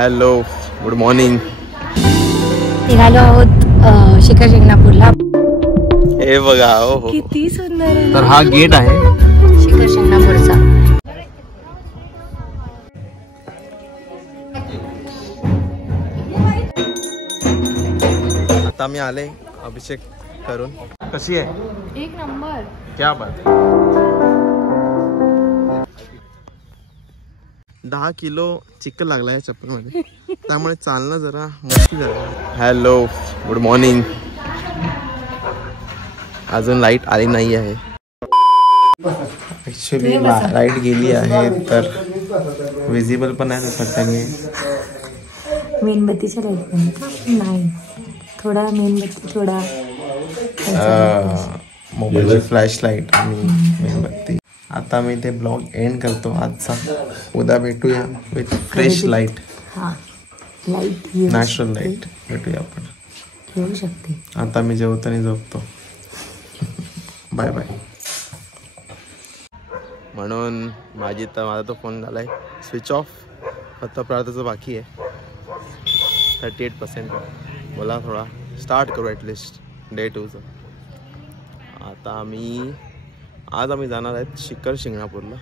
Hello, good morning. निघालो आहोत शिखर शिंगणापूरला. हे बघा हो, किती सुंदर आहे. तर हा गेट आहे शिखर शिंगणापूरचा. आता मी आले अभिषेक करून. कशी आहे? एक नंबर. क्या बात. 10 किलो चिखल लागला या चप्पल मध्ये, त्यामुळे चालणं जरा मुश्किल झालं. Hello, good morning. अजून लाईट आली नाही आहे. ऍक्च्युली लाईट गेली आहे, तर विजिबल पण आहे सध्या. मेणबत्तीच्या लाईट नाही, थोडा मेणबत्ती, थोडा मोबाईलची फ्लॅश लाईट आणि मेणबत्ती. आता मी ते ब्लॉग एंड करतो आजचा. उद्या भेटूया with fresh light. Light natural light भेटूया आपण. येऊ शकते. आता मी जेवतो आणि झोपतो. Bye bye. म्हणून माझा तो फोन झालाय स्विच ऑफ. फक्त प्रार्थाचं बाकी आहे 38%. बोला थोडा स्टार्ट करू ॲटलिस्ट डे 2चं. आता आज आम्ही जाणार आहेत शिखर शिंगणापूरला.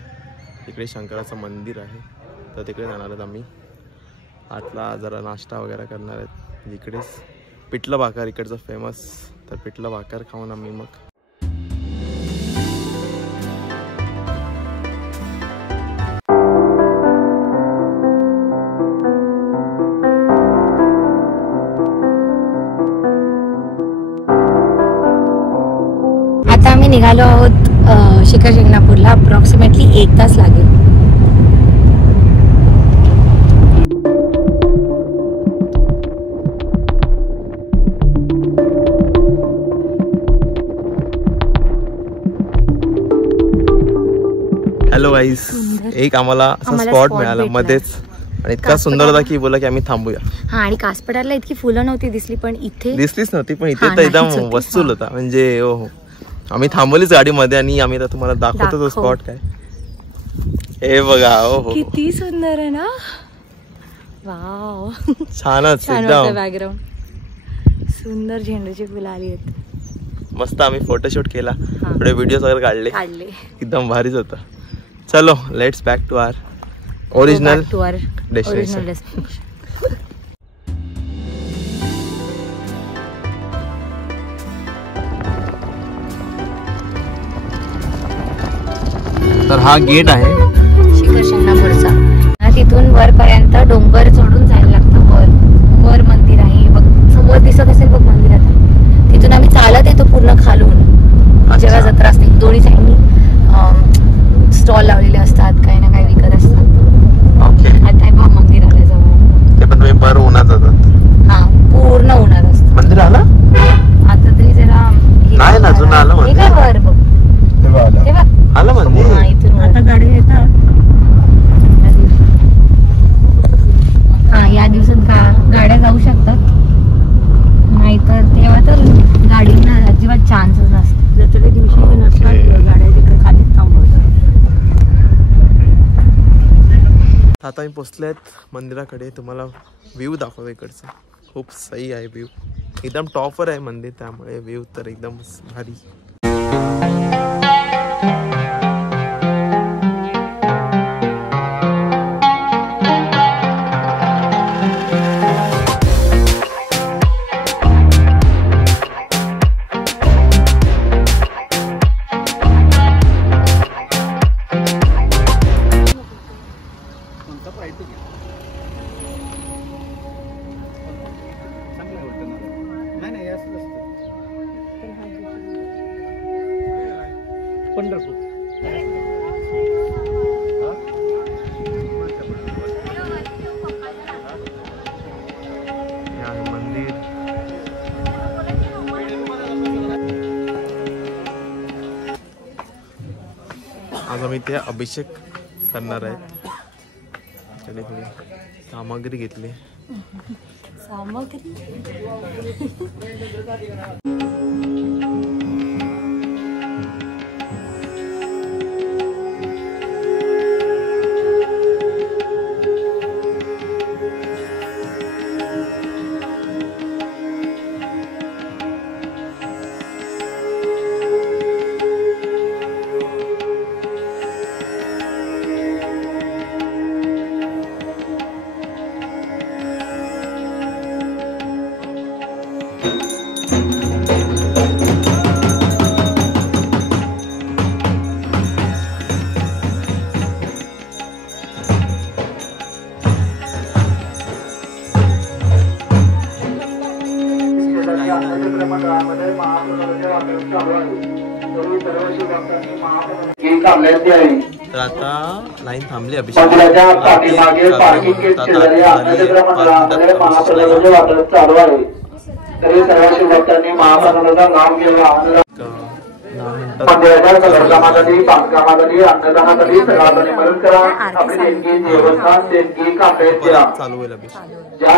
तिकडे शंकराचं मंदिर आहे, तर तिकडे जाणार आहेत आम्ही. आतला जरा नाश्ता वगैरे करणार आहेत. इकडेच पिठलं भाकर इकडचं फेमस, तर पिठलं भाकर खाऊन आम्ही मग आता आम्ही निघालो आहोत शिखर शिंगणापूरला. अप्रॉक्सिमेटली 1 तास लागेल. हॅलो गाईस, एक आम्हाला असा स्पॉट मिळाला मध्येच, आणि इतका सुंदर होता की बोला की आम्ही थांबूया. हा, आणि कासपठारला इतकी फुलं नव्हती दिसली, पण इथे दिसलीच नव्हती, पण इथे तर एकदम वस्तूल होता. म्हणजे हो, आम्ही थांबवलीच गाडीमध्ये आणि आम्ही आता तुम्हाला दाखवतो तो स्पॉट काय. हे बघा हो, किती सुंदर आहे ना. वाव, छानच एकदम. बॅकग्राऊंड सुंदर, झेंडूची फुलं आली आहेत. मस्त. आम्ही फोटोशूट केला, थोडे व्हिडिओ वगैरे काढले. एकदम भारीच होतं. चलो, let's back to our original destination. तर हा गेट आहे शिखर शिंगणापूरचा. तिथून वरपर्यंत डोंगर चढून जायला लागतं. वर मंदिर आहे बघ, समोर दिसत असेल बघ मंदिर. आता तिथून आम्ही चालत येतो पूर्ण खालून. जेव्हा जत्रा असते दोन्ही साईडनी स्टॉल लावलेले असतात, काही ना काही विकत असतात. आता बघ मंदिर आलं जवळ. ते पण तुम्ही भर उन्हात जातात. हा, पूर्ण उन्हात असतं मंदिर. आला आता तरी जरा नाही ना, अजून आलं मंदिर. काय वर बघ, आलं मंदिर. इथून आता गाडी येतात. हा, या दिवसात गाड्या जाऊ शकतात, नाहीतर तेव्हा तर गाडींना अजिबात चान्सच नसतात. जत्रे दिवशी नसतात गाड्या, तिकडे खाली थांबवतात. आता मी पोचलेत मंदिराकडे. तुम्हाला व्ह्यू दाखवतो इकडचा. खूप सही आहे व्ह्यू. एकदम टॉपवर आहे मंदिर, त्यामुळे व्ह्यू तर एकदम भारी. मंदिर आज आम्ही ते अभिषेक करणार आहेत. त्याने सामग्री घेतली. विनंती आहे. तर आता लाईन थांबली अभिषेक. मंदिराच्या पाठीमागे पार्किंग गेट शेजारी अन्नछत्र मंडळामध्ये महाप्रसादाचे वाटप चालू आहे. तरी सर्व शिवभक्तांनी महाप्रसादाचं नाम घ्यावं. मंदिराच्या सदरकामासाठी बांधकामासाठी अन्नदानासाठी सर्वांनी मदत करा. आपली देणगी देवस्थान देणगी कापडे चालू होईल अभिषेक. ज्या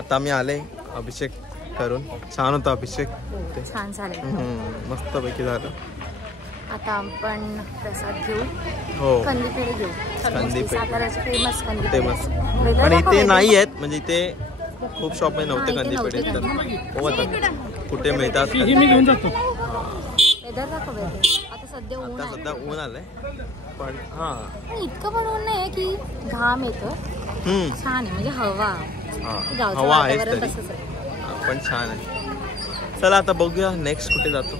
आता मी आले अभिषेक करून. छान होता अभिषेक. छान झाले. मस्त पैकी झालं. आता आपण प्रसाद घेऊ. हो कंदीपेढे घेऊ. कंदीपेढे. साताऱ्याचे फेमस कंदीपेढे. फेमस. पण इथे नाही आहेत म्हणजे इथे खूप शॉप मध्ये नव्हते कंदीपेढे. तर आता कुठे मिळतात. वेदर दाखव वेदर. आता सध्या ऊन आहे. सध्या ऊन आलंय पण हा इतकं पण ऊन नाही की घाम येतो. छान आहे म्हणजे हवा. हवा आहेच तरी पण छान आहे. चला आता बघूया नेक्स्ट कुठे जातो.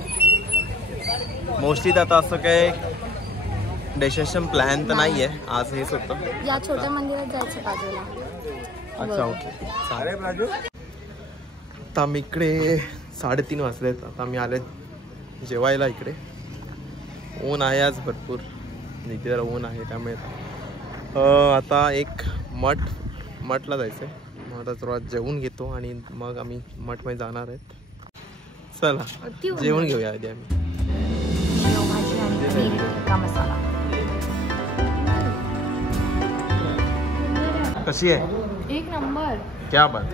मोस्टली तर आता असं काय डेस्टिनेशन प्लॅन तर नाहीये. आज हेच होतं. या छोट्या मंदिरात जायचं बाजूला. अच्छा ओके चालेल. आता आम्ही इकडे 3:30 वाजलेत. आता आम्ही आले जेवायला इकडे. ऊन आहे आज भरपूर. इथे जरा ऊन आहे त्यामुळे आता एक मठला जायचं आहे. मग आता थोडा जेवून घेतो आणि मग आम्ही मठमध्ये जाणार आहेत. चला जेवण घेऊया आधी आम्ही. कशी आहे. एक नंबर. क्या बात.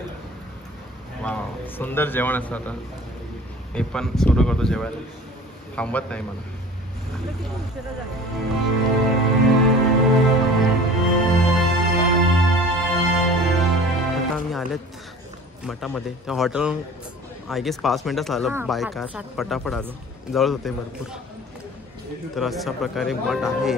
वाव सुंदर जेवण असतं. आता मी पण सुरू करतो जेवायला. थांबत नाही मला. आता आम्ही आलेत मठामध्ये. त्या हॉटेलवरून आय गेस 5 मिनिटच आलं बाय कार. पटापट आलो. जवळ होते भरपूर. तर अशा प्रकारे मठ आहे.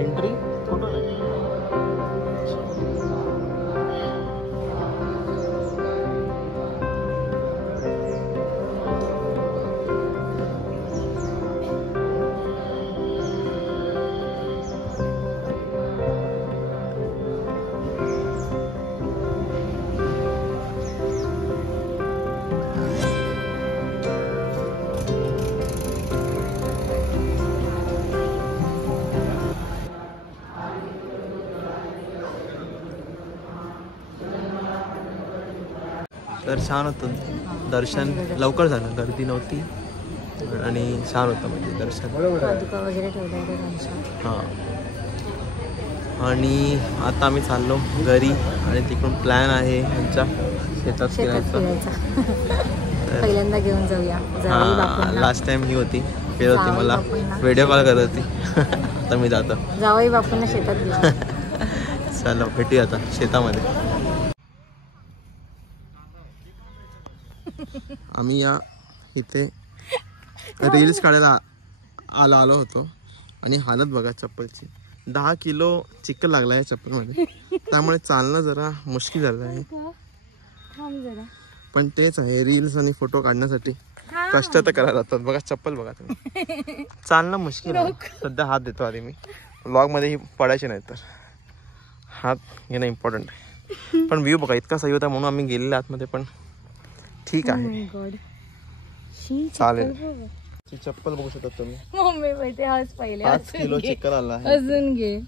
एंट्री फोटो तर छान होतं दर्शन. लवकर झालं. गर्दी नव्हती आणि छान होतं म्हणजे दर्शन. हां. आणि आता आम्ही चाललो घरी आणि तिकडून प्लॅन आहे आमच्या शेतात फिरायचा. पहिल्यांदा घेऊन जाऊया. लास्ट टाइम ही होती फिरत होती. मला व्हिडिओ कॉल करत होती. आता मी जातो. जावई बापूंना शेतात घेऊन. चलो भेटूया आता शेतामध्ये. आम्ही या इथे रील्स काढायला आलो होतो आणि हालत बघा चप्पलची. 10 किलो चिखल लागला या चप्पलमध्ये. त्यामुळे चालणं जरा मुश्किल झालं आहे. पण तेच आहे रील्स आणि फोटो काढण्यासाठी कष्ट तर करायला लागतात. बघा चप्पल बघा तुम्ही. चालणं मुश्किल आहे. सध्या हात देतो आधी मी. व्लॉगमध्ये ही पडायचे नाही तर हात घेणं इम्पॉर्टंट आहे. पण व्ह्यू बघा इतका सही होता म्हणून आम्ही गेलेले आतमध्ये. पण ठीक आहे चालेल. ती चप्पल बघू शकता तुम्ही. 5 किलो चिखल आला आहे. अजून घे.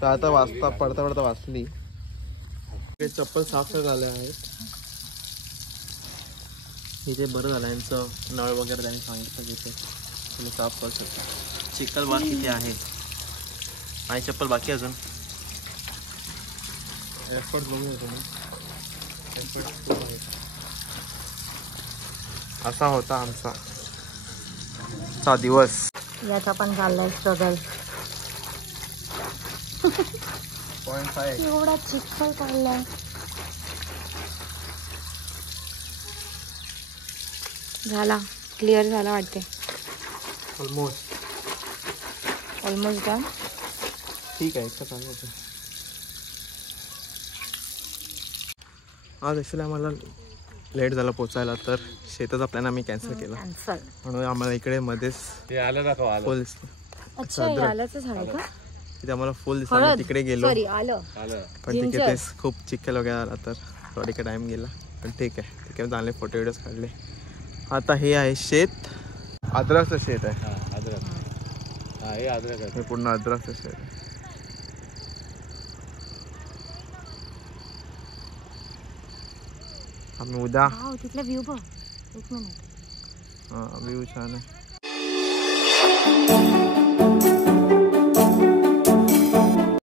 तर आता वाचता पडता वाचली. चप्पल साफ झाले आहेत. इथे बरं झालं यांचं नळ वगैरे त्यांनी सांगितलं तिथे तुम्ही साफ करू शकता. चिखल बाग किती आहे आणि चप्पल बाकी अजून एफर्ट बघू तुम्ही. असा होता आमचा दिवस. याचा पण चाललाय स्ट्रगल. 0.5 एवढा चिखल काढलाय. झाला क्लिअर झाला वाटते. Almost done. ठीक आहे इतकं चांगलं होतं. आज ॲक्च्युली आम्हाला लेट झाला पोचायला तर शेताचा प्लॅन आम्ही कॅन्सल केला कॅन्सल. म्हणून आम्हाला इकडे मध्येच फुल दिसलं. अच्छा हे आल्याचं झाड का? तिथे आम्हाला फुल दिसला. आम्ही तिकडे गेलो सॉरी आलं. पण तिथे तेच खूप चिखल वगैरे आला तर थोडा इकडे टाईम गेला. पण ठीक आहे तिकडे चांगले फोटो व्हिडिओज काढले. आता हे आहे शेत. अद्रकचं शेत आहे. हे पूर्ण अद्रकचं शेत आहे. आम्ही उद्या तिथला व्ह्यू बघ. एक मिनिट. हां व्ह्यू छान आहे.